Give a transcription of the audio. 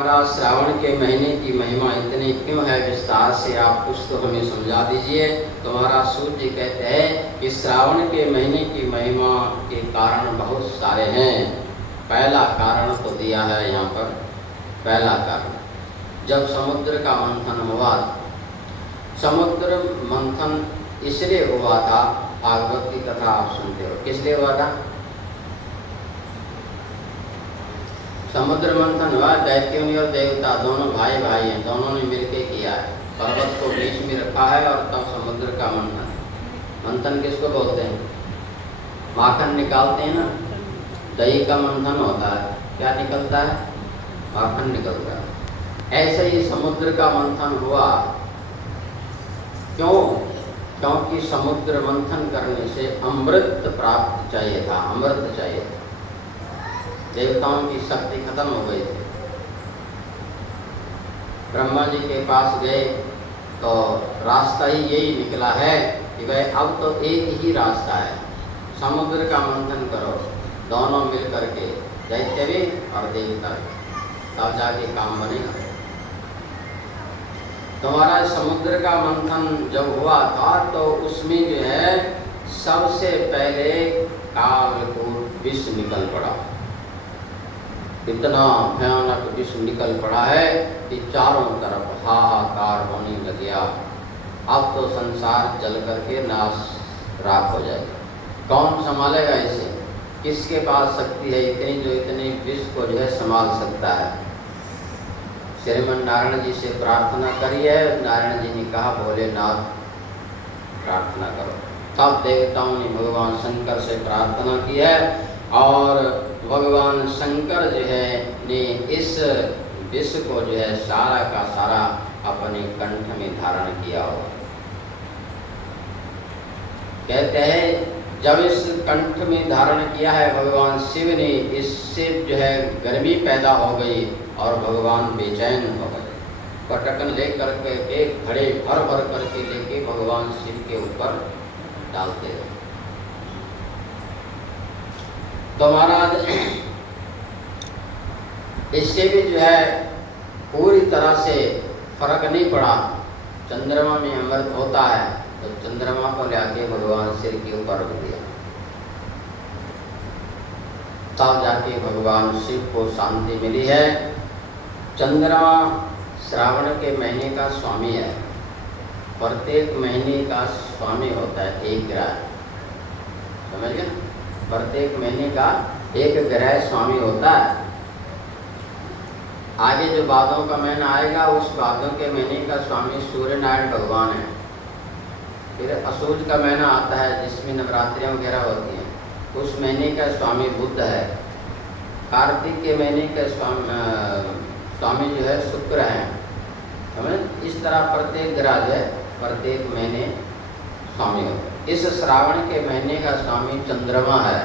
महाराज श्रावण के महीने की महिमा इतनी क्यों है, विस्तार से आप कुछ तो हमें समझा दीजिए। तो महाराज सूत जी कहते हैं कि श्रावण के महीने की महिमा के कारण बहुत सारे हैं। पहला कारण तो दिया है यहाँ पर। पहला कारण, जब समुद्र का मंथन हुआ, समुद्र मंथन इसलिए हुआ था, भागवत की कथा आप सुनते हो, किस लिए हुआ था? समुद्र मंथन हुआ, दैत्यों और देवता दोनों भाई भाई हैं, दोनों ने मिलके किया है। पर्वत को बीच में रखा है और तब समुद्र का मंथन। मंथन किसको बोलते हैं? माखन निकालते हैं ना, दही का मंथन होता है, क्या निकलता है? माखन निकलता है। ऐसे ही समुद्र का मंथन हुआ। क्यों? क्योंकि समुद्र मंथन करने से अमृत प्राप्त चाहिए था, अमृत चाहिए था। देवताओं की शक्ति खत्म हो गई थी। ब्रह्मा जी के पास गए तो रास्ता ही यही निकला है कि भाई अब तो एक ही रास्ता है, समुद्र का मंथन करो, दोनों मिल करके, दैत्य भी और देवता भी, तब जाके काम बनेगा। तुम्हारा समुद्र का मंथन जब हुआ था तो उसमें जो है सबसे पहले कालकूट विष निकल पड़ा। इतना भयानक विष निकल पड़ा है कि चारों तरफ हाहाकार होने लग गया। अब तो संसार जल करके नाश राख हो जाएगा। कौन संभालेगा इसे? किसके पास शक्ति है इतनी जो इतने विष को जो है संभाल सकता है? श्रीमन नारायण जी से प्रार्थना करिए। नारायण जी ने कहा, भोलेनाथ प्रार्थना करो। तब देवताओं ने भगवान शंकर से प्रार्थना की है और भगवान शंकर जो है ने इस विष को जो है सारा का सारा अपने कंठ में धारण किया हो। कहते हैं जब इस कंठ में धारण किया है भगवान शिव ने, इससे जो है गर्मी पैदा हो गई और भगवान बेचैन हो गए। पटकन लेकर के घड़े भर भर करके लेके भगवान शिव के ऊपर डालते हैं। तो महाराज इससे भी जो है पूरी तरह से फर्क नहीं पड़ा। चंद्रमा में अमृत होता है तो चंद्रमा को लाके भगवान सिर के ऊपर रख दिया, तब जाके भगवान शिव को शांति मिली है। चंद्रमा श्रावण के महीने का स्वामी है। प्रत्येक महीने का स्वामी होता है एक ग्रह, समझ गए? प्रत्येक महीने का एक ग्रह स्वामी होता है। आगे जो भादों का महीना आएगा उस भादों के महीने का स्वामी सूर्य नारायण भगवान है। फिर असोज का महीना आता है जिसमें नवरात्रियां वगैरह होती हैं, उस महीने का स्वामी बुध है। कार्तिक के महीने का स्वामी जो है शुक्र है। समझ? इस तरह प्रत्येक ग्रह जो है प्रत्येक महीने स्वामी होता है। इस श्रावण के महीने का स्वामी चंद्रमा है।